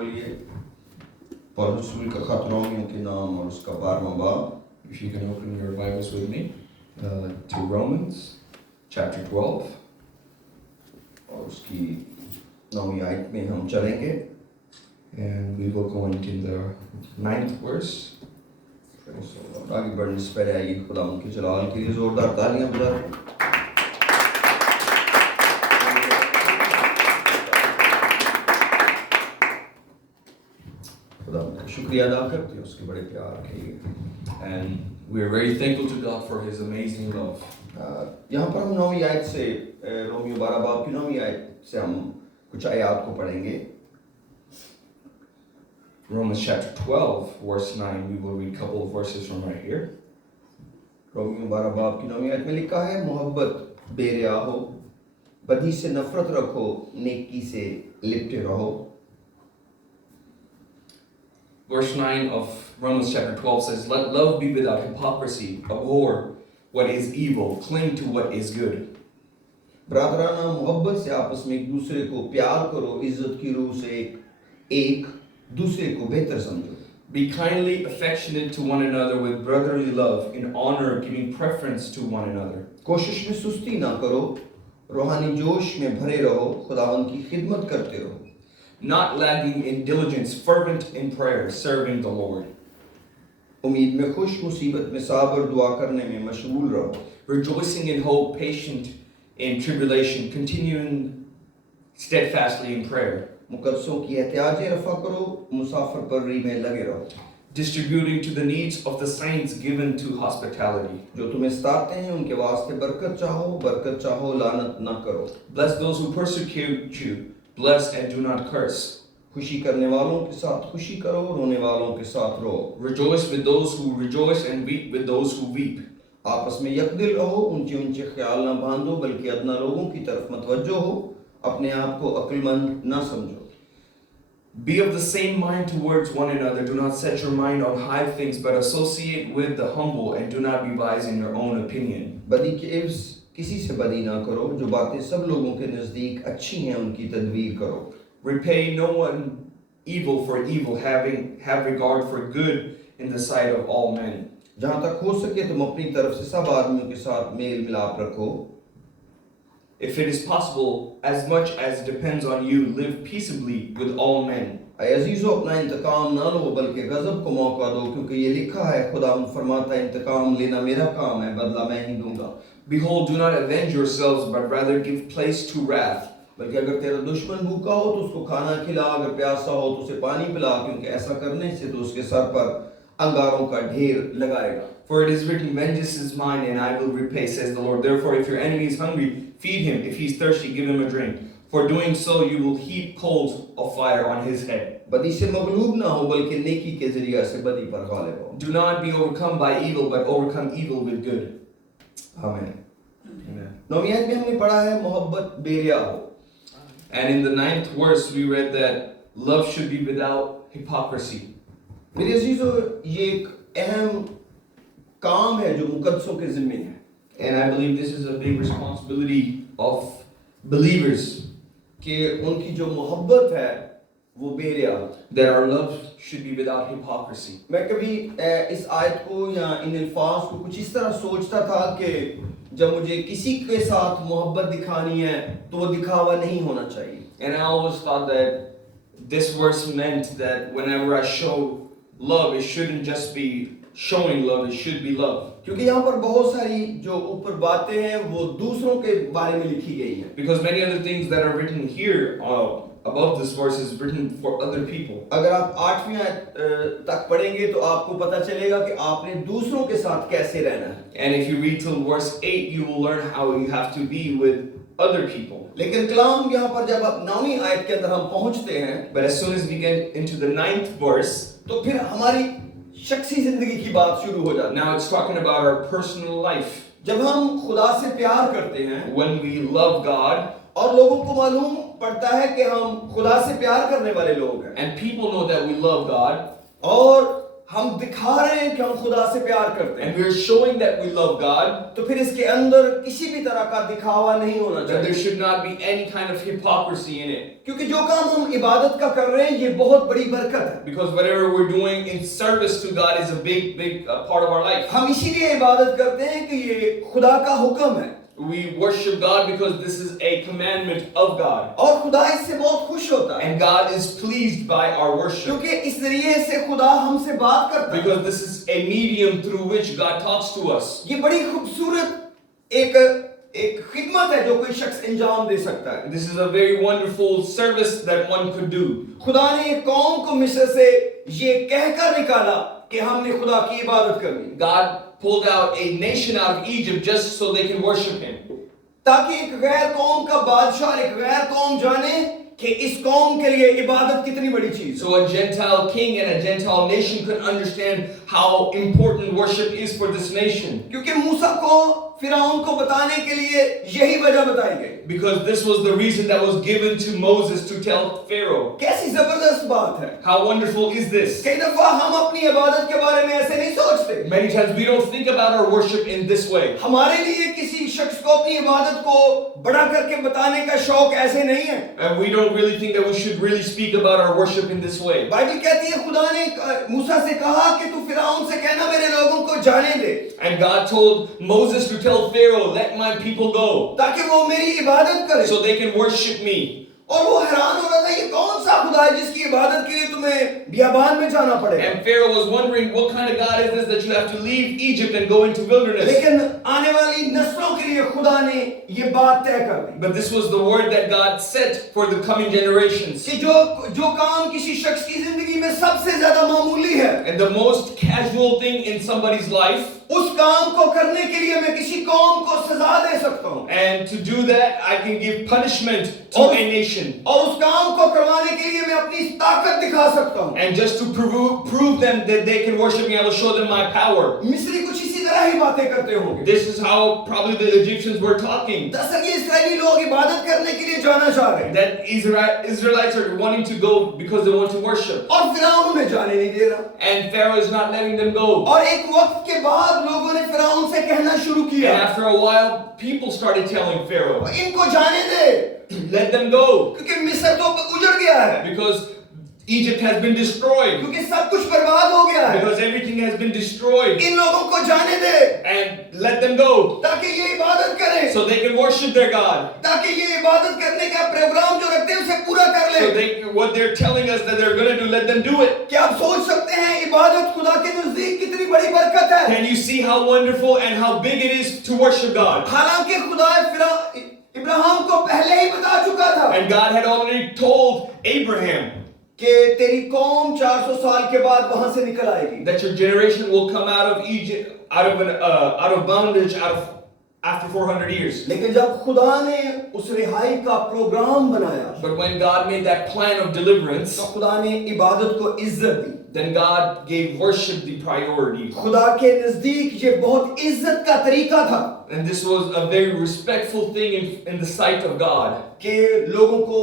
बोलिए पौलुस का खत रोमियों के नाम और उसका 12वां बाब. If you can open your Bibles with me to Romans chapter 12. और उसकी 9वीं आयत में हम चलेंगे. And we will go into the 9th verse. आगे बढ़ने से पहले आइए खुदा उनके जलाल के लिए जोरदार तालियां बजाएं. खुदा का शुक्रिया अदा करते हैं उसके बड़े प्यार के लिए. And we are very thankful to God for His amazing love. यहाँ पर हम 9वीं आयत से रोमियो 12 बाब की 9वीं आयत से हम कुछ आयत को पढ़ेंगे. Romans chapter 12, verse 9. We will read a couple of verses from right here. Romeo 12 बाब की 9वीं आयत में लिखा है, मोहब्बत बेरिया हो, बदी से नफरत रखो, नेकी से लिपटे रहो. Verse 9 of Romans chapter 12 says, "Let love be without hypocrisy, abhor what is evil, cling to what is good." ब्रादराना मोहब्बत से आपस में एक दूसरे को प्यार करो, इज्जत की रूह से एक दूसरे को बेहतर समझो. Be kindly affectionate to one another with brotherly love, in honor, giving preference to one another. कोशिश में सुस्ती ना करो, रूहानी जोश में भरे रहो, खुदावंद की खिदमत करते रहो. Not lagging in diligence, fervent in prayer, serving the Lord. उम्मीद में खुश, मुसीबत में साबर, दुआ करने में मशगूल रहो. Rejoicing in hope, patient in tribulation, continuing steadfastly in prayer. मुकद्दसों की एहतियाजें रफा करो, मुसाफिर पररी में लगे रहो. Distributing to the needs of the saints, given to hospitality. जो तुम्हें सताते हैं उनके वास्ते बरकत चाहो, लानत ना करो. Bless those who persecute you, bless and do not curse. खुशी करने वालों के साथ खुशी करो, रोने वालों के साथ रो. Rejoice with those who rejoice and weep with those who weep. आपस में यकदिल रहो, ऊंचे ख्याल ना बांधो, बल्कि अदना लोगों की तरफ मतवज्जो हो, अपने आप को अक्लमंद ना समझो. Be of the same mind towards one another. Do not set your mind on high things, but associate with the humble, and do not be wise in your own opinion. बदी के इव्स किसी से बदी ना करो, जो बातें सब लोगों के नजदीक अच्छी हैं उनकी तदबीर करो. Repay no one evil for evil, have regard for good in the sight of all men. जहाँ तक हो सके तुम अपनी तरफ से सब आदमियों के साथ मेल मिलाप रखो. If it is possible, as much as depends on you, live peaceably with all men. ऐ अजीजों, अपना इंतकाम ना लो, बल्कि गजब को मौका दो, क्योंकि ये लिखा है, खुदा फरमाता है, इंतकाम लेना मेरा काम है, बदला मैं ही दूंगा. Behold, do not avenge yourselves, but rather give place to wrath. बल्कि अगर तेरा दुश्मन भूखा हो तो उसको खाना खिला, अगर प्यासा हो तो उसे पानी पिला, क्योंकि ऐसा करने से तो उसके सर पर अंगारों का ढेर लगाएगा. For it is written, vengeance is mine, and I will repay, says the Lord. Therefore, if your enemy is hungry, feed him. If he is thirsty, give him a drink. For doing so, you will heap coals of fire on his head. बदी से मगलूब ना हो, बल्कि नेकी के जरिए से बदी पर गालिब हो. Do not be overcome by evil, but overcome evil with good. आमीन. Amen. 9वीं आयत में हमने पढ़ा है, मोहब्बत बेरिया हो. And in the 9th verse, we read that love should be without hypocrisy. मेरे अजीजों, ये एक अहम काम है जो मुकद्दसों के जिम्मे है. And I believe this is a big responsibility of believers, कि उनकी जो मोहब्बत है वो बेरिया. that our love should be without hypocrisy. मैं कभी इस आयत को या इन अल्फाज को कुछ इस तरह सोचता था कि जब मुझे किसी के साथ मोहब्बत दिखानी है तो वो दिखावा नहीं होना चाहिए. And I always thought that this verse meant that whenever I show love, it shouldn't just be showing love, it should be love. क्योंकि यहाँ पर बहुत सारी जो ऊपर बातें हैं वो दूसरों के बारे में लिखी गई हैं. Because many other things that are written here above this verse is written for other people. अगर आप 8वीं आयत तक पढ़ेंगे तो आपको पता चलेगा कि आपने दूसरों के साथ कैसे रहना है. And if you read till verse 8, you will learn how you have to be with other people. लेकिन कलाम यहाँ पर जब आप 9वीं आयत के अंदर हम पहुँचते हैं, But as soon as we get into the 9th verse, तो फिर हमारी शख्सी जिंदगी की बात शुरू हो जाती है. now it's talking about our personal life. जब हम खुदा से प्यार करते हैं When we love God, और लोगों को मालूम पड़ता है कि हम खुदा से प्यार करने वाले लोग हैं, and people know that we love God, और हम दिखा रहे हैं कि हम खुदा से प्यार करते हैं, and we're showing that we love God, तो फिर इसके अंदर किसी भी तरह का दिखावा नहीं होना that there चाहिए। should not be any kind of hypocrisy in it. क्योंकि जो काम हम इबादत का कर रहे हैं ये बहुत बड़ी बरकत है। Because whatever we're doing in service to God is a big part of our life. हम इसीलिए इबादत करते हैं कि ये खुदा का हुक्म है We worship God because this is a commandment of God. और खुदा इससे बहुत खुश होता है, And God is pleased by our worship. क्योंकि इस जरिए से खुदा हमसे बात करता है। Because this is a medium through which God talks to us. ये बड़ी खूबसूरत एक खिदमत है जो कोई शख्स अंजाम दे सकता है। This is a very wonderful service that one could do. खुदा ने एक कौम को मिस्र से ये कहकर निकाला कि हमने खुदा की इबादत करनी, God pulled out a nation out of Egypt just so they can worship Him. ताकि एक गैर कौम का बादशाह एक गैर कौम जाने कि इस कौम के लिए इबादत कितनी बड़ी चीज है। So a Gentile king and a Gentile nation could understand how important worship is for this nation. क्योंकि मूसा को फिरौन को बताने के लिए यही वजह बताई गई। Because this was the reason that was given to Moses to tell Pharaoh. कैसी जबरदस्त बात है। How wonderful is this? कई दफा हम अपनी इबादत के बारे में ऐसे नहीं सोचते। Many times we don't think about our worship in this way. हमारे लिए किसी शख्स को अपनी इबादत को बड़ा करके बताने का शौक ऐसे नहीं है। And we don't really think that we should really speak about our worship in this way. Bible कहती है खुदा ने मूसा से कहा कि तू फिरौन से कहना मेरे लोगों को जाने दे, And God told Moses to tell Pharaoh, let my people go, ताकि वो मेरी इबादत करे। so they can worship me. और वो हैरान हो रहा था ये कौन सा खुदा है जिसकी इबादत के लिए तुम्हें बियाबान में जाना पड़ेगा। And Pharaoh was wondering, what kind of God is this that you have to leave Egypt and go into wilderness? लेकिन आने वाली नस्लों के लिए खुदा ने ये बात तय कर दी But this was the word that God set for the coming generations. कि जो काम किसी शख्स की जिंदगी में सबसे ज्यादा मामूली है, And the most casual thing in somebody's life, उस काम को करने के लिए मैं किसी कौम को सजा दे सकता हूँ, and to do that I can give punishment to a nation. और उस काम को करवाने के लिए मैं अपनी ताकत दिखा सकता हूँ। And just to prove them that they can worship me, I will show them my power. मिस्री कुछ इसी तरह ही बातें करते होंगे। This is how probably the Egyptians were talking. दरअसल ये इस्राएली लोग इबादत करने के लिए जाना चाह रहे हैं That Israelites are wanting to go because they want to worship. और फिरौन उन्हें जाने नहीं दे रहा। And Pharaoh is not letting them go. और एक वक्त के बाद लोगों ने फिरौन से कहना शुरू And किया, after a while, people started telling Pharaoh, इनको जाने दे let them go. क्योंकि मिस्र तो उजड़ गया है, Because Egypt has been destroyed. क्योंकि सब कुछ बर्बाद हो गया है। Because everything has been destroyed. इन लोगों को जाने दे And let them go. ताकि ये इबादत करें, So they can worship their God. ताकि ये इबादत करने का प्रोग्राम जो रखते हैं उसे पूरा कर So ले। what they're telling us that they're going to do, let them do it. क्या आप सोच सकते हैं इबादत खुदा के नजदीक कितनी बड़ी बरकत है? Can you see how wonderful and how big it is to worship God? हालांकि खुदा इब्राहिम को पहले ही बता चुका था And God had already told Abraham कि तेरी कौम 400 साल के बाद वहां से निकल आएगी। that your generation will come out of Egypt, out of bondage, after 400 years. लेकिन जब खुदा ने उस रिहाई का प्रोग्राम बनाया, But when God made that plan of deliverance, तो खुदा ने इबादत को इज्जत दी। then God gave worship the priority. खुदा के नजदीक ये बहुत इज्जत का तरीका था And this was a very respectful thing in the sight of God, कि लोगों को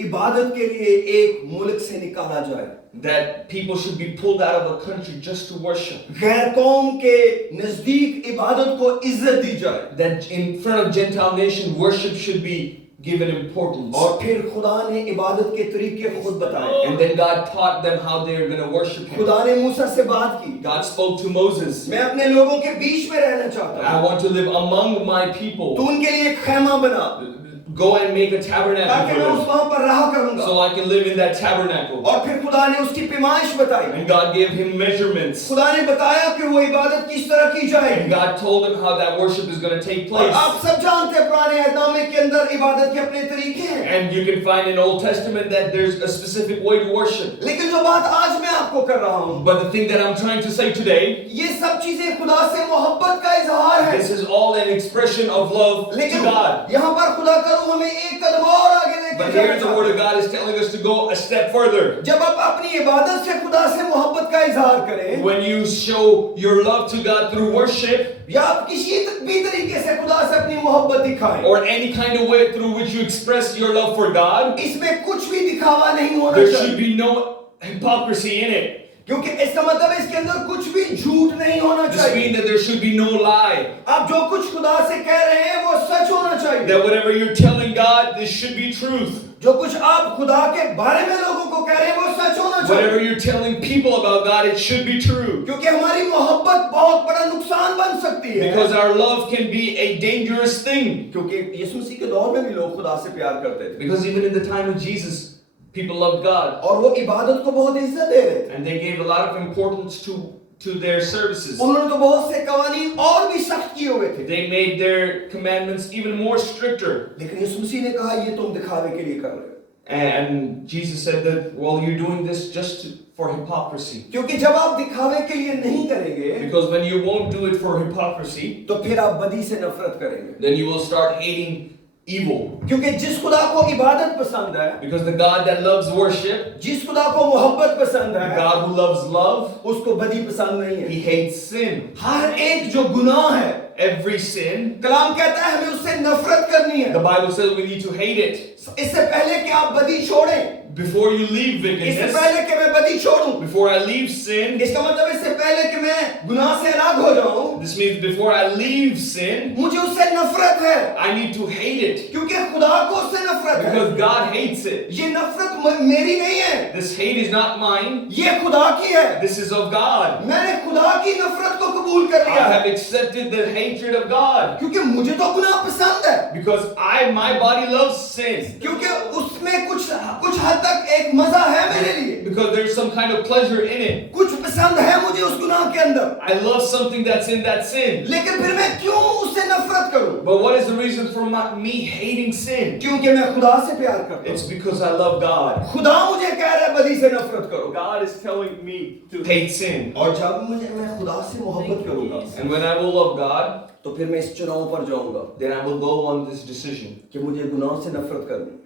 इबादत के लिए एक मुल्क से निकाला जाए, that people should be pulled out of a country just to worship. गैर कौम के नजदीक इबादत को इज्जत दी जाए। That in front of Gentile nation, worship should be given importance. और फिर खुदा ने इबादत के तरीके खुद बताए। And then God taught them how they are going to worship Him. खुदा ने मूसा से बात की, God spoke to Moses. मैं अपने लोगों के बीच में रहना चाहता I हूँ, want to live among my तू people. उनके लिए एक खैमा बना Go and make a tabernacle ताकि for मैं उस them, वहां पर रहा करूंगा। so I can live in that tabernacle. और फिर खुदा ने उसकी पैमाइश बताई, And God gave him measurements. खुदा ने बताया कि वो इबादत किस तरह की And जाएगी। God told him how that worship is going to take और place. आप सब जानते हैं पुराने अहदनामे के अंदर इबादत के अपने तरीके हैं, And you can find in Old Testament that there's a specific way to worship. लेकिन जो बात आज मैं आपको कर रहा हूँ, But the thing that I'm trying to say today, ये सब चीजें खुदा से मोहब्बत का इजहार है। this is all an expression of love to लेकिन God. यहाँ पर खुदा करूँ हमें एक कदम और आगे लेके But जाना here the Word of चाहता है। God is telling us to go a step further. जब आप अपनी इबादत से खुदा से मोहब्बत का इजहार करें, When you show your love to God through worship, या आप किसी भी तरीके से खुदा से अपनी मोहब्बत दिखाएं, or any kind of way through which you express your love for God, इसमें कुछ भी दिखावा नहीं होना there should चाहिए, be no hypocrisy in it. क्योंकि इसका मतलब है इसके अंदर कुछ भी झूठ नहीं होना This चाहिए। means that there should be no lie. आप जो कुछ खुदा से कह रहे हैं वो सच होना चाहिए। That whatever you're telling God, this should be truth. जो कुछ आप खुदा के बारे में लोगों को कह रहे हैं वो सच होना Whatever चाहिए। you're telling people about God, it should be true. क्योंकि हमारी मोहब्बत बहुत बड़ा नुकसान बन सकती है। Because our love can be a dangerous thing. क्योंकि यीशु मसीह के दौर में भी लोग खुदा से प्यार करते थे Because even in the time of Jesus, people loved God. और वो इबादत को बहुत इज्जत दे रहे थे। And they gave a lot of importance to their services. उन्होंने तो बहुत से कवानीन और भी सख्त किए हुए थे। They made their commandments even more stricter. लेकिन यीशु मसीह ने कहा ये तुम दिखावे के लिए कर रहे हो। And Jesus said that, well, you're doing this for hypocrisy. क्योंकि जब आप दिखावे के लिए नहीं करेंगे Because when you won't do it for hypocrisy, तो फिर आप बदी से नफरत करेंगे। then you will start hating evil. क्योंकि जिस खुदा को इबादत पसंद है, Because the God that loves worship, जिस खुदा को मोहब्बत पसंद the है, God who loves love, उसको बदी पसंद नहीं है। He hates sin. हर एक जो गुनाह है, Every sin, कलाम कहता है हमें उससे नफरत करनी the है। Bible says we need to hate it. इससे पहले कि आप बदी छोड़ें, Before you leave इससे wickedness, पहले कि मैं बदी छोड़ूं, before I leave sin, इसका मतलब इससे पहले कि मैं गुनाह से अलग हो जाऊं, this means before I leave sin, मुझे उससे नफरत है, I need to hate it. क्योंकि खुदा को उससे नफरत है। Because God hates it. ये नफरत मेरी नहीं है, This hate is not mine. ये खुदा की है। This is of God. मैंने खुदा की नफरत को कबूल कर I लिया है, have accepted the hatred of God. क्योंकि मुझे तो गुनाह पसंद है, Because my body loves sin. क्योंकि उसमें कुछ हद तक एक मजा है मेरे लिए, Because there's some kind of pleasure in it. कुछ पसंद है मुझे उस गुनाह के अंदर। I love something that's in that sin. लेकिन फिर मैं क्यों उससे नफरत करूं? But what is the reason for me hating sin? क्योंकि मैं खुदा से प्यार करता It's हूं। because I love God. खुदा मुझे कह रहा है बदी से नफरत करो, God is telling me to Hate sin. और जब मैं खुदा से मोहब्बत करूंगा And when I will love God, तो फिर मैं इस चुनाव पर जाऊंगा then I will go on this decision कि मुझे गुनाह से नफरत करनी है।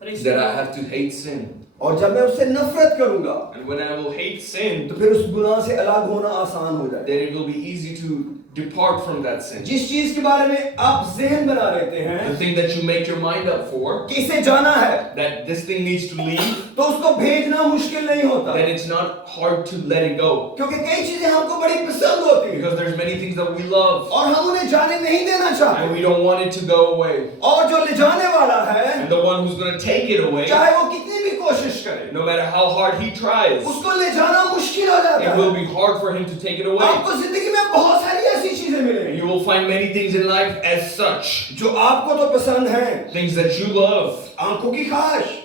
Praise that I God. have to hate sin. और जब मैं उससे नफरत करूंगा And when I will hate sin, तो फिर उस गुनाह से अलग होना आसान हो जाएगा। then it will be easy to depart from that sin. जिस चीज के बारे में आप ज़हन बना लेते हैं The thing that you make your mind up for, कि इसे जाना है, that this thing needs to leave, तो उसको भेजना मुश्किल नहीं होता, then it's not hard to let it go. क्योंकि कई चीजें हमको बड़ी पसंद होती हैं Because there's many things that we love और हम उन्हें जाने नहीं देना and चाहते, we don't want it to go away. और जो ले जाने वाला है, And the one who's going to take it away, चाहे वो कितनी भी कोशिश करे, no matter how hard he tries, उसको ले जाना मुश्किल हो जाता it will है। be hard for him to take it away. आपको जिंदगी में बहुत सारी ऐसी चीजें मिलेंगी You will find many things in life as such. जो आपको तो पसंद है, Things that you love. आंखों की ख्वाहिश,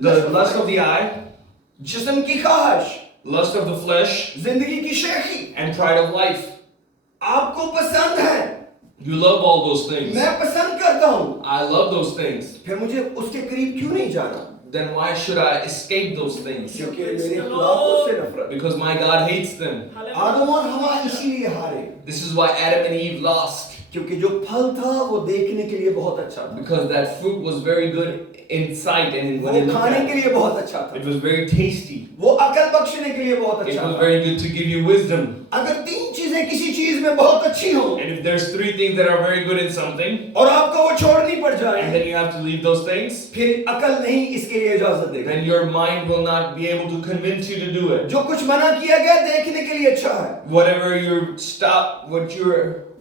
The lust of the eye, जिस्म की ख्वाहिश, lust of the flesh, जिंदगी की शेखी, and pride of life. आपको पसंद है, You love all those things. मैं पसंद करता हूँ, I love those things. फिर मुझे उसके करीब क्यों नहीं जाना? Then why should I escape those things? क्योंकि मेरे खुदा को उससे नफरत। Because my God hates them. आदम और हवा इसीलिए हारे, This is why Adam and Eve lost. क्योंकि जो फल था वो देखने के लिए बहुत अच्छा था, Because that fruit was very good in sight and when वो you look खाने at के it, लिए बहुत अच्छा था, it was very tasty. वो अकल बख्शने के लिए बहुत It अच्छा was था। very good to give you wisdom. अगर तीन चीजें किसी चीज में बहुत अच्छी हो And if there's three things that are very good in something, और आपको वो छोड़नी पड़ and जाए, then you have to leave those things, फिर अकल नहीं इसके लिए इजाजत देगी। then your mind will not be able to convince you to do it. जो कुछ मना किया गया देखने के लिए अच्छा है, Whatever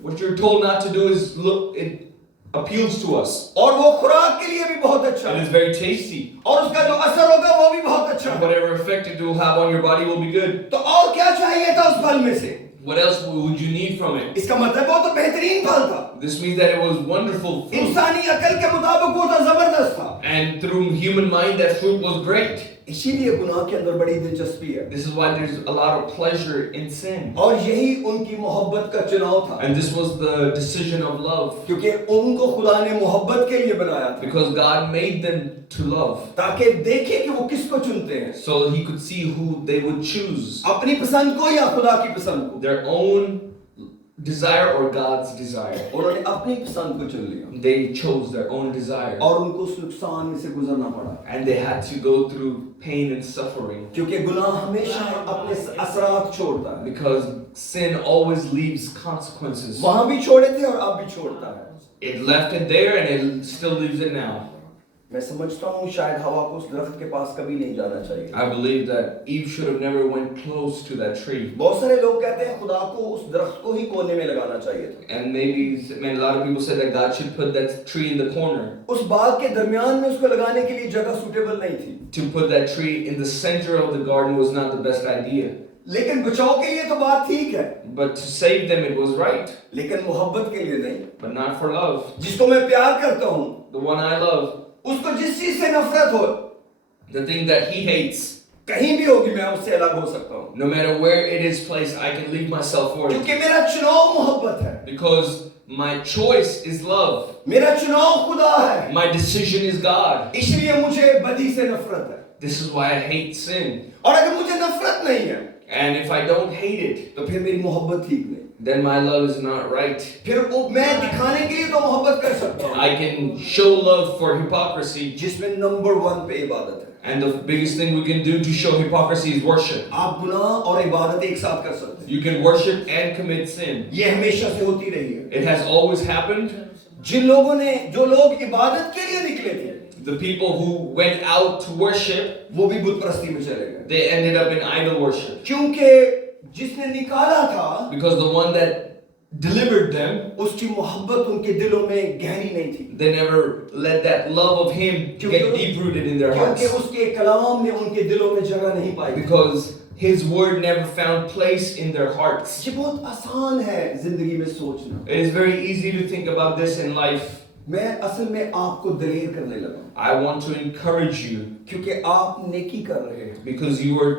what you're told not to do is look, it appeals to us. और वो खुराक के लिए भी बहुत अच्छा It है, is very tasty. और उसका जो असर होगा वो भी बहुत अच्छा And है। whatever effect it will have on your body will be good. तो और क्या चाहिए था उस फल में से? What else would you need from it? इसका मतलब वो तो बेहतरीन फल था, This means that it was wonderful fruit. इंसानी अकल के मुताबिक वो तो जबरदस्त था, And through human mind, that fruit was great. इसीलिए गुनाह के अंदर बड़ी दिलचस्पी है, This is why there's a lot of pleasure in sin. और यही उनकी मोहब्बत का चुनाव था, And this was the decision of love. क्योंकि उनको खुदा ने मोहब्बत के लिए बनाया था, Because God made them to love. ताकि देखे कि वो किसको चुनते हैं, So He could see who they would choose. अपनी पसंद को या खुदा की पसंद को। Their own desire or God's desire. उन्होंने अपनी पसंद को चुन लिया They chose their own desire. और उनको उस नुकसान में से गुजरना पड़ा, And they had to go through pain and suffering. क्योंकि गुनाह हमेशा अपने असरात छोड़ता है। Because sin always leaves consequences. वहां भी छोड़े थे और अब भी छोड़ता है। It left it there and it still leaves it now. मैं समझता हूँ शायद हवा को उस दरख्त के पास कभी नहीं जाना चाहिए। I believe that Eve should have never went close to that tree. बहुत सारे लोग कहते हैं खुदा को उस दरख्त को ही कोने में लगाना चाहिए था। And a lot of people said that God should put that tree in the corner. उस बाग के दरमियान में उसको लगाने के लिए जगह सूटेबल नहीं थी। To put that tree in the center of the garden was not the best idea. लेकिन बचाव के लिए तो बात ठीक है, But to save them, it was right. लेकिन मोहब्बत के लिए नहीं। But not for love. जिसको मैं प्यार करता हूँ, The one I love, उसको जिस चीज से नफरत हो, the thing that he hates, कहीं भी होगी मैं उससे अलग हो सकता हूँ, no matter where it is placed, I can leave myself for it. क्योंकि मेरा चुनाव मोहब्बत है, Because my choice is love. मेरा चुनाव खुदा है, My decision is God. इसलिए मुझे बदी से नफरत है। This is why I hate sin. और अगर मुझे नफरत नहीं है, And if I don't hate it, तो फिर मेरी मोहब्बत ठीक नहीं। then my love is not right. फिर वो मैं दिखाने के लिए तो मोहब्बत कर सकता हूँ, I can show love for hypocrisy. जिसमें नंबर 1 पे इबादत है। And the biggest thing we can do to show hypocrisy is worship. आप गुनाह और इबादत एक साथ कर सकते हैं। You can worship and commit sin. ये हमेशा से होती रही है। It has always happened. जो लोग इबादत के लिए निकले थे, The people who went out to worship, वो भी बुत परस्ती में चले गए, they ended up in idol worship. क्योंकि जिसने निकाला था Because the one that delivered them, उसकी मोहब्बत उनके दिलों में गहरी नहीं थी, they never let that love of him get deep rooted in their क्योंकि hearts. उसके कलाम ने उनके दिलों में जगह नहीं पाई। Because his word never found place in their hearts. ये बहुत आसान है जिंदगी में सोचना। It is very easy to think about this in life. मैं असल में आपको दलेर करने लगा, I want to encourage you क्योंकि आप नेकी कर रहे हैं, because you are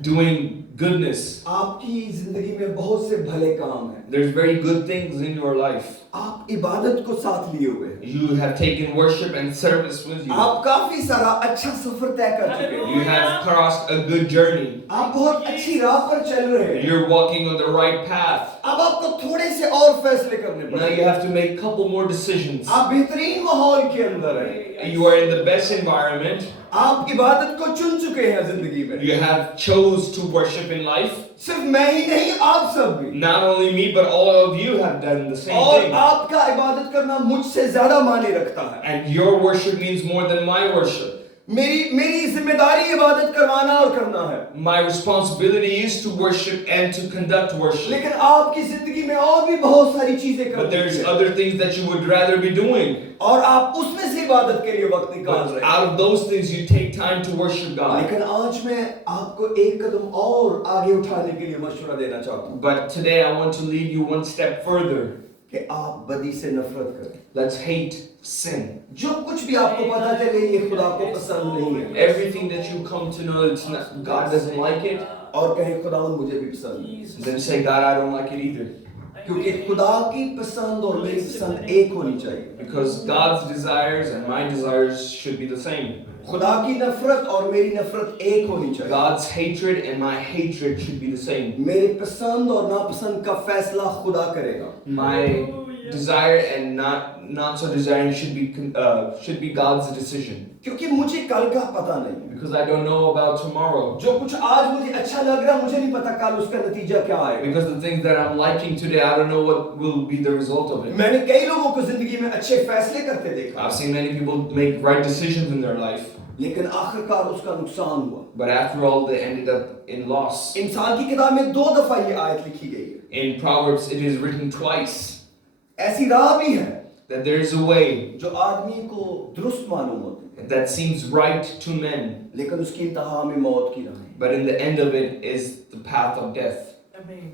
doing goodness. आपकी जिंदगी में बहुत से भले काम हैं, There's very good things in your life. आप इबादत को साथ लिए हुए हैं, You have taken worship and service with you. आप काफी सारा अच्छा सफर तय कर चुके हैं, You have crossed a good journey. आप बहुत अच्छी राह पर चल रहे हैं। You're walking on the right path. अब आपको थोड़े से और फैसले करने Now you पड़ेंगे। have to make a couple more decisions. आप बेहतरीन माहौल के अंदर हैं, You are in the best environment. आप इबादत को चुन चुके हैं जिंदगी में। You have chose to worship in life. सिर्फ मैं ही नहीं, आप सब भी। Not only me, but all of you have done the same और thing. आपका इबादत करना मुझसे ज्यादा मायने रखता है। And your worship means more than my worship. मेरी जिम्मेदारी इबादत करवाना और करना है, My responsibility is to worship and to conduct worship. लेकिन आपकी जिंदगी में और भी बहुत सारी चीजें But करनी there's है, other things that you would rather be doing. और आप उसमें से इबादत के लिए वक्त निकाल But रहे हैं। out of those things, you take time to worship God. लेकिन आज मैं आपको एक कदम और आगे उठाने के लिए मशवरा देना चाहता हूँ But today, I want to lead you one step further. कि आप बदी से नफरत करें। Let's hate sin. जो कुछ भी आपको पता चले ये खुदा को पसंद नहीं है, Everything that you come to know it's not, God doesn't like it, और कहें खुदा मुझे भी पसंद नहीं, then say, God, I don't like it either. क्योंकि खुदा की पसंद और मेरी पसंद एक होनी चाहिए। Because God's desires and my desires should be the same. खुदा की नफरत और मेरी नफरत एक होनी चाहिए। God's hatred and my hatred should be the same. मेरी पसंद और नापसंद का फैसला खुदा करेगा। My desire and not so desiring should be God's decision. क्योंकि मुझे कल का पता नहीं, Because I don't know about tomorrow. जो कुछ आज मुझे अच्छा लग रहा है मुझे नहीं पता कल उसका नतीजा क्या आएगा। Because the things that I'm liking today, I don't know what will be the result of it. मैंने कई लोगों को जिंदगी में अच्छे फैसले करते देखा, I've seen many people make right decisions in their life, लेकिन आखिरकार उसका नुकसान हुआ। but after all, they ended up in loss. इंसान की किताब में 2 दफा ये आयत लिखी गई है। In Proverbs, it is written twice ऐसी राह भी है that there is a way जो आदमी को दुरुस्त मालूम होती है, that seems right to men, लेकिन उसकी इंतहा में मौत की राह है। but in the end of it is the path of death.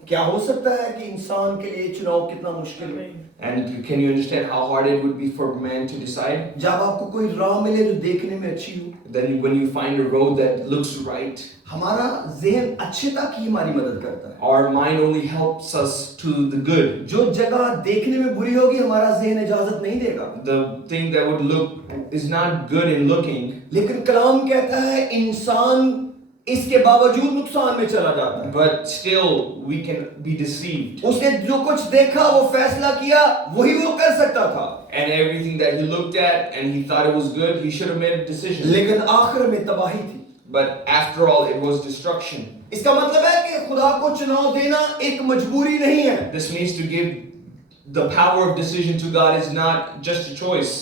क्या हो सकता है कि इंसान के लिए चुनाव कितना मुश्किल है? And can you understand how hard it would be for man to decide? जब आपको कोई राह मिले जो देखने में अच्छी हो, Then when you find a road that looks right, हमारा ज़हन अच्छेता की हमारी मदद करता है। our mind only helps us to the good. जो जगह देखने में बुरी होगी हमारा ज़हन इजाजत नहीं देगा, The thing that would look is not good in looking, लेकिन कलाम कहता है इंसान इसके बावजूद नुकसान में चला जाता है। but still we can be deceived. उसने जो कुछ देखा वो फैसला किया वही वो कर सकता था, And everything that he looked at and he thought it was good, he should have made a decision. लेकिन आखिर में तबाही थी। But after all, it was destruction. इसका मतलब है कि खुदा को चुनाव देना एक मजबूरी नहीं है। This means to give the power of decision to God is not just a choice.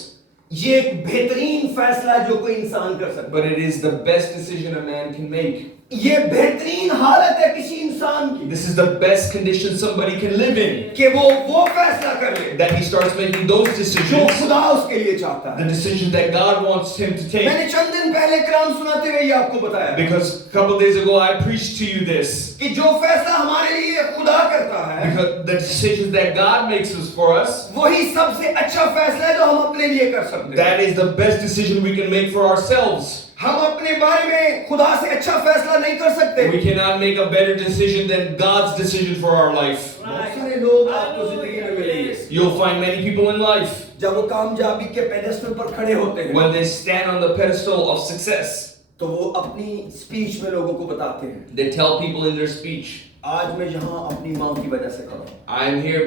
ये एक बेहतरीन फैसला है जो कोई इंसान कर सकता But it is the best decision a man can make. है। ये बेहतरीन हालत है किसी इंसान की This is the best condition somebody can live in. कि वो फैसला कर ले That he starts making those जो decisions, खुदा उसके लिए चाहता the है। decisions that God wants him to take. मैंने चंद दिन पहले कलाम सुनाते हुए ये आपको बताया Because a couple days ago I preached to you this. कि जो फैसला हमारे लिए खुदा करता है Because the decisions that God makes us for us, वही सबसे अच्छा फैसला है जो हम अपने लिए कर सकते हैं। that is the best decision we can make for ourselves. हम अपने बारे में खुदा से अच्छा फैसला नहीं कर सकते। We cannot make a better decision than God's decision for our life. बहुत सारे लोग आपको जिंदगी में मिलेंगे You'll find many people in life, जब वो कामयाबी के पेडेस्टल पर खड़े होते हैं when they stand on the pedestal of success, तो वो अपनी स्पीच में लोगों को बताते हैं they tell people in their speech, आज मैं यहाँ अपनी माँ की वजह से खड़ा हूँ, I am here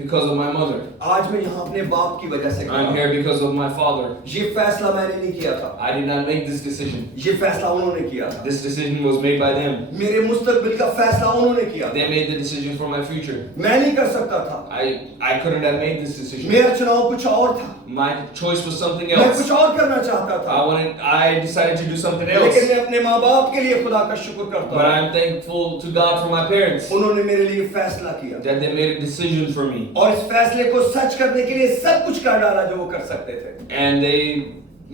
because of my mother. आज मैं यहाँ अपने बाप की वजह से खड़ा I'm हूँ। here because of my father. ये फैसला मैंने नहीं किया था, I did not make this decision. ये फैसला उन्होंने किया था। This decision was made by them. मेरे मुस्तकबिल का फैसला उन्होंने किया था। They made the decision for my future. मैं नहीं कर सकता था, I couldn't have made this decision. मेरा चुनाव कुछ और था, My choice was something मैं else. कुछ और करना चाहता था, I decided to do something लेकिन else. मैं अपने माँ बाप के लिए खुदा का शुक्र करता But हूँ, I'm thankful to God for my parents उन्होंने मेरे लिए फैसला किया that they made a decision for me. और इस फैसले को सच करने के लिए सब कुछ कर डाला जो वो कर सकते थे। And they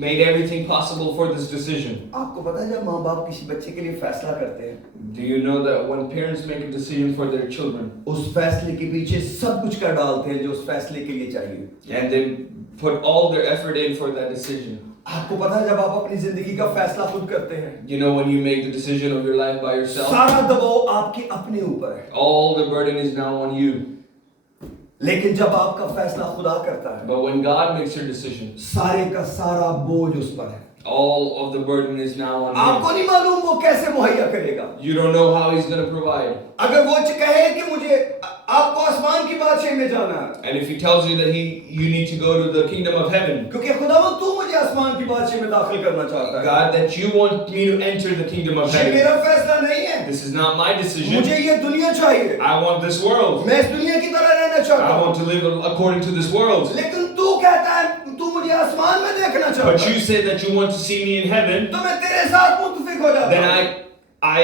made everything possible for this decision. आपको पता है जब माँ बाप किसी बच्चे के लिए फैसला करते हैं, Do you know that when parents make a decision for their children उस फैसले के पीछे सब कुछ कर डालते हैं जो उस फैसले के लिए चाहिए। and they put all their effort in for that decision? आपको पता है जब आप अपनी जिंदगी का फैसला खुद करते हैं, You know when you make the decision of your life by yourself, सारा दबाव आपके अपने ऊपर है, all the burden is now on you. लेकिन जब आपका फैसला खुदा करता है, But when God makes your decision, सारे का सारा बोझ उस पर है। all of the burden is now on आपको him. नहीं मालूम वो कैसे मुहैया करेगा। You don't know how he's going to provide. अगर वो कहे कि मुझे आपको आसमान की बादशाही में जाना है, And if he tells you that you need to go to the kingdom of heaven, क्योंकि खुदावंद तू मुझे आसमान की बादशाही में दाखिल करना चाहता है, God, that you want me to enter the kingdom of ये heaven. मेरा फैसला नहीं है, This is not my decision. मुझे ये दुनिया चाहिए, I want this world. मैं इस दुनिया की तरह रहना चाहता I हूँ, want to live according to this world. लेकिन तू कहता है तू मुझे आसमान में देखना चाहता But है, you say that you want to see me in heaven, तो मैं तेरे साथ मुत्तफिक हो जाता then हूँ। I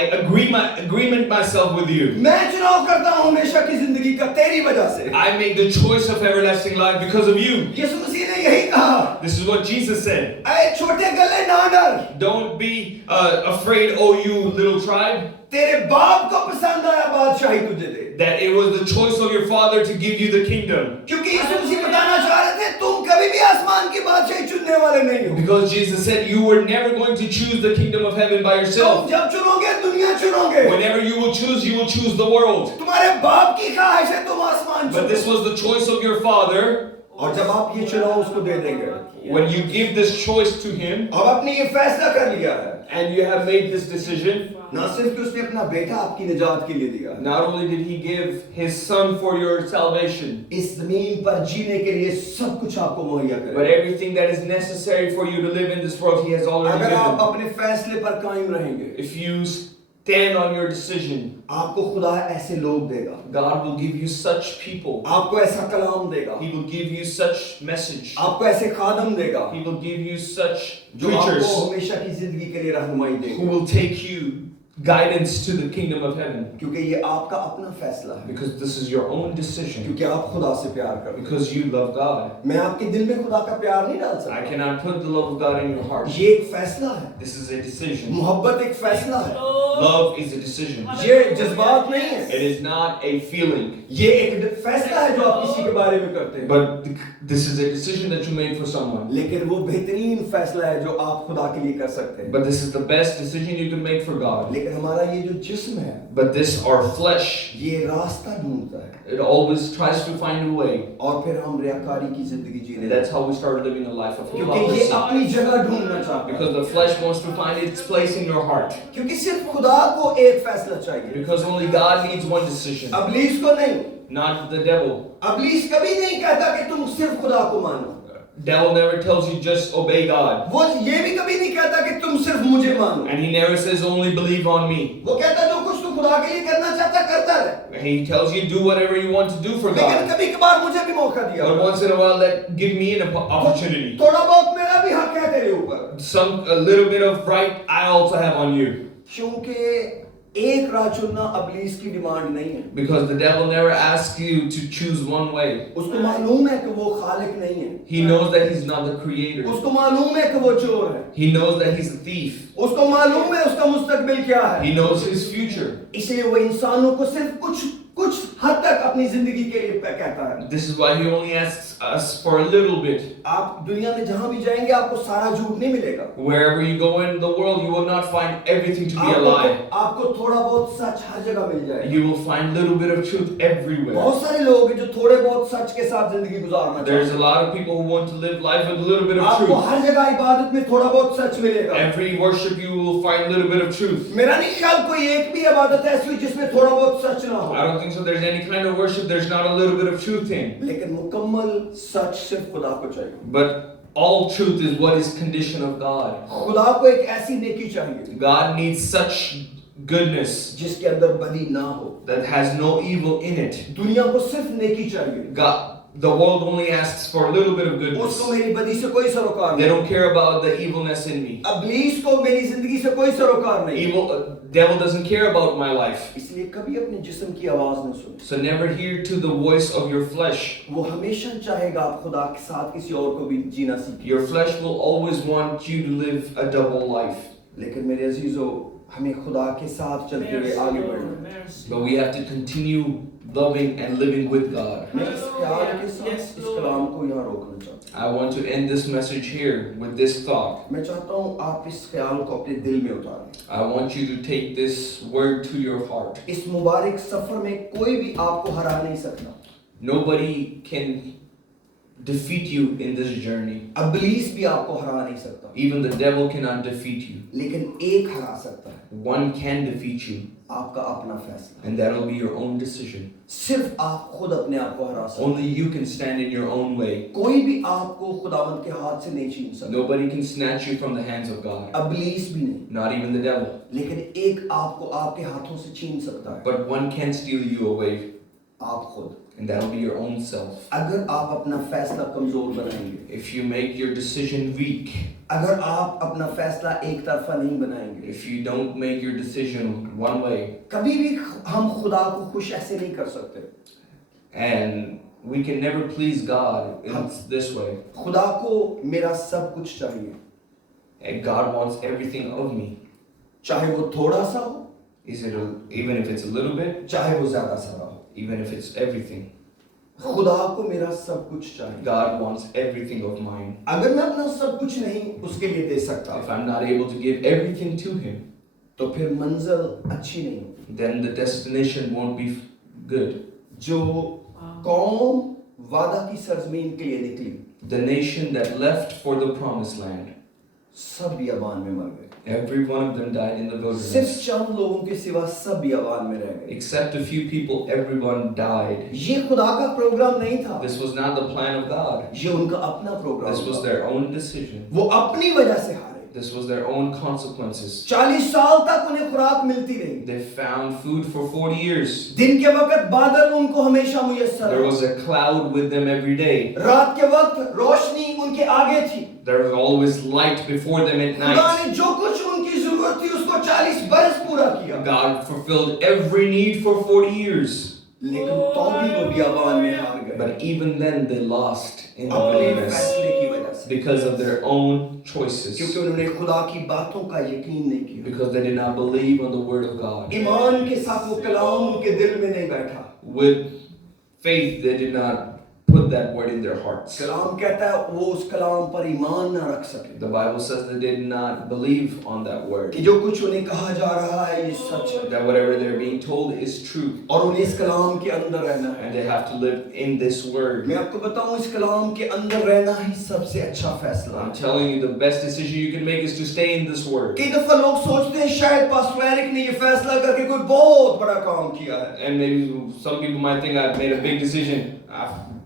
agreement myself with you. मैं चुनाव करता हूँ हमेशा की जिंदगी का तेरी वजह से। I make the choice of everlasting life because of you. यीशु मसीह ने यही कहा, This is what Jesus said. ऐ छोटे गले ना डर, Don't be afraid, O you little tribe. तेरे बाप को पसंद आया बादशाही तुझे दे। That it was the choice of your father to give you the kingdom. क्योंकि यीशु मसीह बताना चाह रहे थे तुम कभी भी आसमान की बादशाही चुनने वाले नहीं हो। Because Jesus said you were never going to choose the kingdom of heaven by तुम yourself. जब चुनोगे दुनिया चुनोगे, Whenever you will choose the world. तुम्हारे बाप की ख्वाहिश है तुम आसमान But this चुनो, was the choice of your father. और जब आप ये चुनाव उसको दे देंगे, When you give this choice to him, अब आपने ये फैसला कर लिया है, and you have made this decision, ना सिर्फ कि उसने अपना बेटा आपकी निजात के लिए दिया, not only did he give his son for your salvation, इस जमीन पर जीने के लिए सब कुछ आपको मुहैया but करेगा। everything that is necessary for you to live in this world, he has already अगर आप given. अपने फैसले पर कायम रहेंगे, If you stand on your decision, आपको खुदा ऐसे लोग देगा, God will give you such people. आपको ऐसा कलाम देगा, He will give you such message. आपको ऐसे खादम देगा He will give you such जो आपको preachers हमेशा की जिंदगी के लिए रहनुमाई who देंगे, will take you guidance to the kingdom of heaven. क्योंकि ये आपका अपना फैसला है, Because this is your own decision. क्योंकि आप खुदा से प्यार करते हैं। Because you love God. मैं आपके दिल में खुदा का प्यार नहीं डाल I सकता, cannot put the love of God in your heart. ये एक फैसला है, This is a decision. मोहब्बत एक फैसला है, Love is a decision. ये जज्बात नहीं है, It is not a feeling. ये एक फैसला है जो आप किसी के बारे में करते हैं, But this is a decision that you made for someone. लेकिन वो बेहतरीन फैसला है जो आप खुदा के लिए कर सकते हैं। But this is the best decision you can make for God. लेकिन हमारा ये जो जिस्म है, But this, our flesh, ये रास्ता ढूंढता है, it always tries to find a way. और फिर हम रियाकारी की जिंदगी जीने And that's how we start living a life of क्योंकि ये hypocrisy. अपनी जगह ढूंढना चाहता है, Because the flesh wants to find its place in your heart. क्योंकि सिर्फ खुदा को एक फैसला चाहिए, Because only God needs one decision, अबलीस को नहीं। not the devil. अबलीस कभी नहीं कहता कि तुम सिर्फ खुदा को मानो, Devil never tells you just obey God. वो ये भी कभी नहीं कहता कि तुम सिर्फ मुझे मानो, And he never says only believe on me. वो कहता जो कुछ तू खुदा के लिए करना चाहता करता रहे, He tells you do whatever you want to do for लेकिन God. कभी कभार मुझे भी मौका दिया, But once in a while, give me an opportunity. थोड़ा बहुत मेरा भी हक है तेरे ऊपर, A little bit of right I also have on you. क्योंकि एक राह चुनना अबलीस की डिमांड नहीं है। Because the devil never asks you to choose one way. उसको मालूम है कि वो खालिक नहीं है, He knows that he's not the creator. उसको मालूम है कि वो चोर है, He knows that he's a thief. उसको मालूम है उसका मुस्तकबिल क्या है, He knows his future. इसलिए वो इंसानों को सिर्फ कुछ हद तक अपनी जिंदगी के लिए कहता है। This is why he only asks us for a little bit. आप दुनिया में जहां भी जाएंगे आपको सारा झूठ नहीं मिलेगा, Wherever you go in the world, you will not find everything to be a lie. आपको थोड़ा बहुत सच हर जगह मिल जाएगा। You will find little bit of truth everywhere. बहुत सारे लोग हैं जो थोड़े बहुत सच के साथ जिंदगी गुजारना There's चाहते a lot of people who want to live life with a little bit हैं। of आपको truth. हर जगह इबादत में थोड़ा बहुत सच मिलेगा। Every worship you will find a little bit of truth. मेरा नहीं ख्याल कोई एक भी इबादत ऐसी हुई जिसमें थोड़ा बहुत सच ना हो, I don't think so. There's any kind of worship there's not a little bit of truth in. लेकिन मुकम्मल सच सिर्फ खुदा को चाहिए। But all truth is what is condition of God. खुदा को एक ऐसी नेकी चाहिए God needs such goodness जिसके अंदर बदी ना हो। that has no evil in it. दुनिया को सिर्फ नेकी चाहिए, God, the world only asks for a little bit of goodness. उसको मेरी बदी से कोई सरोकार They नहीं, don't care about the evilness in me. अबलीस को मेरी जिंदगी से कोई सरोकार नहीं। Devil doesn't care about my life. इसलिए कभी अपने जिस्म की आवाज न सुने। So never hear to the voice of your flesh. वो हमेशा चाहेगा आप खुदा के साथ किसी और को भी जीना सीखें, Your flesh will always want you to live a double life. लेकिन मेरे अजीजों हमें खुदा के साथ चलते हुए आगे बढ़ना है। But we have to continue loving and living with God. मैं इस ख्याल के साथ इस कलाम को यहाँ रोकना चाहता I want to end this message here with this thought. हूँ। मैं चाहता हूँ आप इस ख्याल को अपने दिल में उतारें। I want you to take this word to your heart. इस मुबारक सफर में कोई भी आपको हरा नहीं सकता। Nobody can defeat you in this journey. अबलीस भी आपको हरा नहीं सकता, Even the devil cannot defeat you. लेकिन एक हरा सकता है, One can defeat you, आपका अपना फैसला। and that'll be your own decision. सिर्फ आप खुद अपने आप को हरा सकते Only you can stand in your own way. हैं। कोई भी आपको खुदावंद के हाथ से नहीं छीन सकता, Nobody can snatch you from the hands of God. अबलीस भी नहीं, Not even the devil. लेकिन एक आपको आपके हाथों से छीन सकता है, But one can steal you away, आप खुद। and that'll be your own self. अगर आप अपना फैसला कमजोर बनाएंगे, If you make your decision weak, अगर आप अपना फैसला एक तरफा नहीं बनाएंगे, if you don't make your decision one way, कभी भी हम खुदा को खुश ऐसे नहीं कर सकते। and we can never please God in this way. खुदा को मेरा सब कुछ चाहिए, And God wants everything of me. चाहे वो थोड़ा सा हो, Is it even if it's a little bit, चाहे वो ज्यादा सारा हो। even if it's everything? खुदा को मेरा सब कुछ चाहिए। God wants everything of mine. अगर मैं अपना सब कुछ नहीं उसके लिए दे सकता, If I'm not able to give everything to Him, तो फिर मंजिल अच्छी नहीं होगी। then the destination won't be good. जो कौम वादा की सरजमीन के लिए निकली, The nation that left for the promised land, सब बियाबान में मर गए। every one of them died in the सिर्फ wilderness. चंद लोगों के सिवा सब बियाबान में रह गए। Except a few people, everyone died. ये खुदा का प्रोग्राम नहीं था, This was not the plan of God. ये उनका अपना प्रोग्राम This was था। their own decision. वो अपनी वजह से हारे। This was their own consequences. 40 साल तक उन्हें खुराक मिलती रही, They found food for 40 years. दिन के वक्त बादल उनको हमेशा मुयस्सर There रहे। was a cloud with them every day. रात के वक्त रोशनी उनके आगे थी। There was always light before them at खुदा night. ने जो कुछ उनकी जरूरत थी उसको 40 बरस पूरा किया, God fulfilled every need for 40 years. लेकिन तो भी वो बियाबान में हार गए But even then they lost in the अपने wilderness फैसले की वजह से, because of their own choices. क्योंकि उन्होंने खुदा की बातों का यकीन नहीं किया। Because they did not believe on the word of God. ईमान के साथ वो कलाम उनके दिल में नहीं बैठा। With faith they did not put that word in their hearts. कलाम कहता है वो उस कलाम पर ईमान ना रख सके, The Bible says they did not believe on that word. कि जो कुछ उन्हें कहा जा रहा है ये सच है, That whatever they're being told is true. और उन्हें इस कलाम के अंदर रहना है। And they have to live in this word. मैं आपको बताऊं, इस कलाम के अंदर रहना ही सबसे अच्छा फैसला I'm है। telling you, the best decision you can make is to stay in this word. कई दफा लोग सोचते हैं शायद पास्टर एरिक ने ये फैसला करके कोई बहुत बड़ा काम किया है। And maybe some people might think I've made a big decision.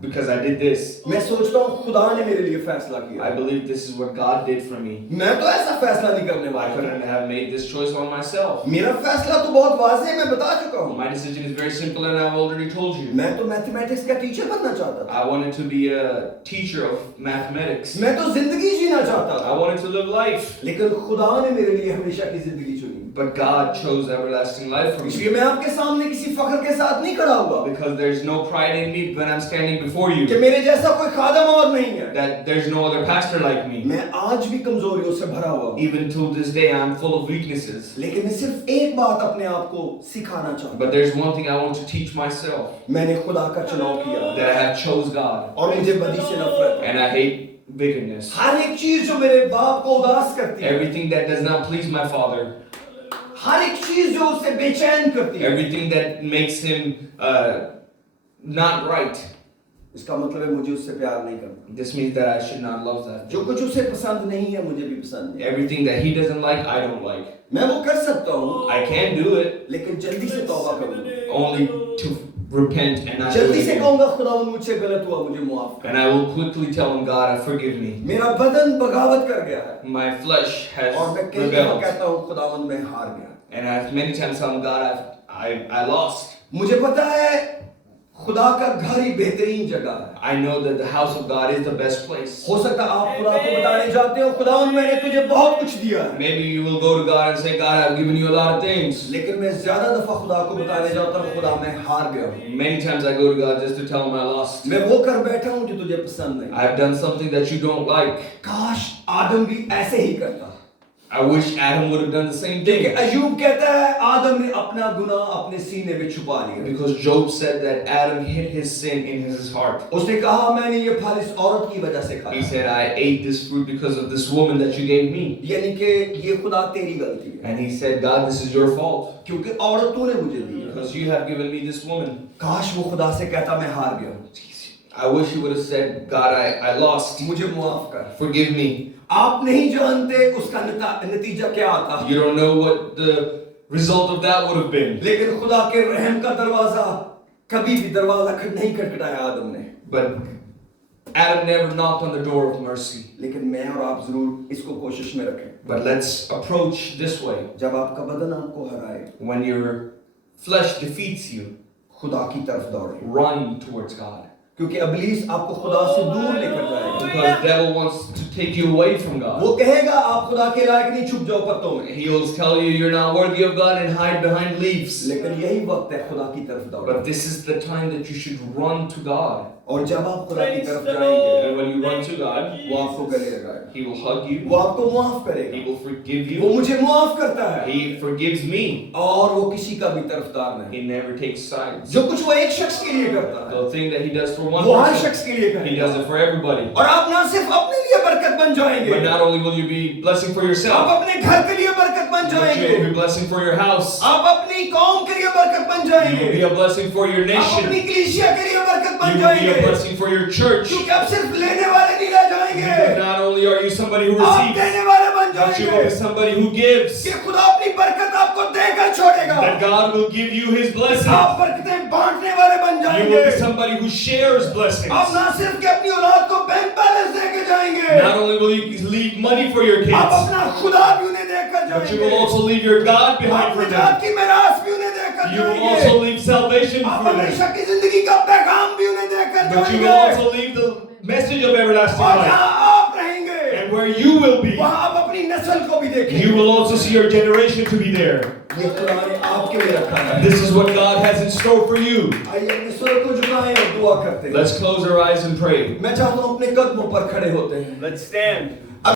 because I did this. मैं सोचता हूँ खुदा ने मेरे लिए फैसला किया। I believe this is what God did for me. मैं तो ऐसा फैसला नहीं करने I वाला। couldn't have made this choice on myself. मेरा फैसला तो बहुत वाज़ेह है, मैं बता चुका हूँ। My decision is very simple and I've already told you. मैं तो मैथमेटिक्स का टीचर बनना चाहता था। I wanted to be a teacher of mathematics. मैं तो जिंदगी जीना चाहता I था। wanted to live life. लेकिन खुदा ने मेरे लिए हमेशा की जिंदगी चुनी। But God chose everlasting life for me. इसलिए मैं आपके सामने किसी फख्र के साथ नहीं खड़ा हुआ Because there's no pride in me when I'm standing before कि you. मेरे जैसा कोई खादम और नहीं है। That there's no other pastor like me. मैं आज भी कमजोरियों से भरा हुआ हूँ। Even till this day, I'm full of weaknesses. लेकिन मैं सिर्फ एक बात अपने आप को सिखाना चाहता हूँ। But there's one thing I want to teach myself. मैंने खुदा का चुनाव किया That I have chose God. और मुझे बदी से नफरत है। And I hate wickedness. हर एक चीज जो मेरे बाप को उदास करती है, Everything that does not please my father. हर एक चीज जो उसे बेचैन करती है, Everything that makes him not right. इसका मतलब है मुझे उससे प्यार नहीं करना। This means that I should not love that. जो कुछ उसे पसंद नहीं है मुझे भी पसंद नहीं। Everything that he doesn't like, I don't like. मैं वो कर सकता हूँ, I can do it, लेकिन जल्दी से तौबा करूँगा। only to repent and not do जल्दी it से again. कहूँगा खुदा मुझसे गलत हुआ, मुझे माफ कर। And I will quickly tell him, God, forgive me. मेरा बदन बगावत कर गया है My flesh has और मैं कई दफा rebelled. कहता हूँ खुदावंद मैं हार गया। And I've many times told him, God, I lost. मुझे पता है खुदा का घर ही बेहतरीन जगह है। I know that the house of God is the best place. हो सकता है आप खुदा को बताने जाते हो खुदावंद मैंने तुझे बहुत कुछ दिया है, Maybe you will go to God and say, God, I've given you a lot of things. लेकिन मैं ज्यादा दफा खुदा को बताने जाता हूँ खुदा मैं हार गया हूँ। Many times I go to God just to tell him I lost. मैं वो कर बैठा हूँ जो तुझे पसंद नहीं। I've done something that you don't like. काश आदम भी ऐसे ही करता। I wish Adam would have done the same देखिए thing. अय्यूब कहता है आदम ने अपना गुनाह अपने सीने में छुपा लिया। Because Job said that Adam hid his sin in his heart. उसने कहा मैंने ये फल इस औरत की वजह से He खाया, said, I ate this fruit because of this woman that you gave me. यानी कि ये खुदा तेरी गलती है And he said, God, this is your fault. क्योंकि औरत तूने मुझे दी है। Because you have given me this woman. काश वो खुदा से कहता मैं हार गया, I wish he would have said, God, I lost. मुझे मुआफ कर। Forgive me. आप नहीं जानते उसका नतीजा क्या आता, You don't know what the result of that would have been. लेकिन खुदा के रहम का दरवाजा कभी भी दरवाजा नहीं खटखटाया आदम ने। But Adam never knocked on the door of mercy. लेकिन मैं और आप जरूर इसको कोशिश में रखें, But let's approach this way. जब आपका बदन आपको हराए When your flesh defeats you, खुदा की तरफ दौड़े, run towards God. क्योंकि इब्लीस आपको खुदा से दूर लेकर जाएगा। Because the devil wants to take you away from वो God. कहेगा आप खुदा के लायक नहीं, छुप जाओ पत्तों में। He'll tell you you're not worthy of God and hide behind leaves. लेकिन यही वक्त है खुदा की तरफ दौड़े। But this is the time that you should run to God. और जब आप खुदा की तरफ जाएंगे And when you run to God, वो आपको गले लगाएगा, He will hug you. वो आपको मुआफ He करेगा, will forgive वो you. मुझे मुआफ करता है He forgives me. और वो किसी का भी तरफदार नहीं। He never takes sides. जो कुछ वो एक शख्स के लिए करता है The thing that He does for one वो हर person, शख्स के लिए He करेगा। does it for everybody. और आप ना सिर्फ अपने लिए बरकत बन जाएंगे, But not only will you be blessing for आप yourself, अपने घर के लिए बरकत बन but you जाएंगे, will be blessing for your house. आप अपनी कौम के लिए बरकत बन You जाएंगे, will be a blessing for your आप nation. अपनी कलीसिया के लिए बरकत You बन will be a जाएंगे, blessing for your church. क्योंकि आप सिर्फ लेने वाले नहीं रह जाएंगे, Because not only are you somebody who आप receives, देने वाले बन but you will जाएंगे। be somebody who gives. कि खुदा अपनी बरकत आपको देकर छोड़ेगा, That God will give you His blessings. आप बरकतें बांटने वाले बन You जाएंगे। will be somebody who shares blessings. आप ना सिर्फ कि अपनी औलाद को बैंक बैलेंस देके जाएंगे, Not only will you leave money for your आप kids, अपना खुदा भी उन्हें देकर but you जाएंगे, will also leave your God behind आप for निजात them. की मिरास भी उन्हें देकर You will जाएंगे, also leave salvation आप for them. हमेशा की जिंदगी का पैगाम भी उन्हें देकर But you will जाएंगे, also leave the message of everlasting और life. जहाँ आप रहेंगे And where you will be, वहाँ आप अपनी नस्ल को भी देखेंगे। you will also see your generation to be there. ये खुदा ने आपके लिए रखा है। This is what God has in store for you. आइए अपने स्वर को झुकाएं और दुआ करते हैं। Let's close our eyes and pray. मैं चाहता हूँ अपने कदमों पर खड़े होते हैं। Let's stand.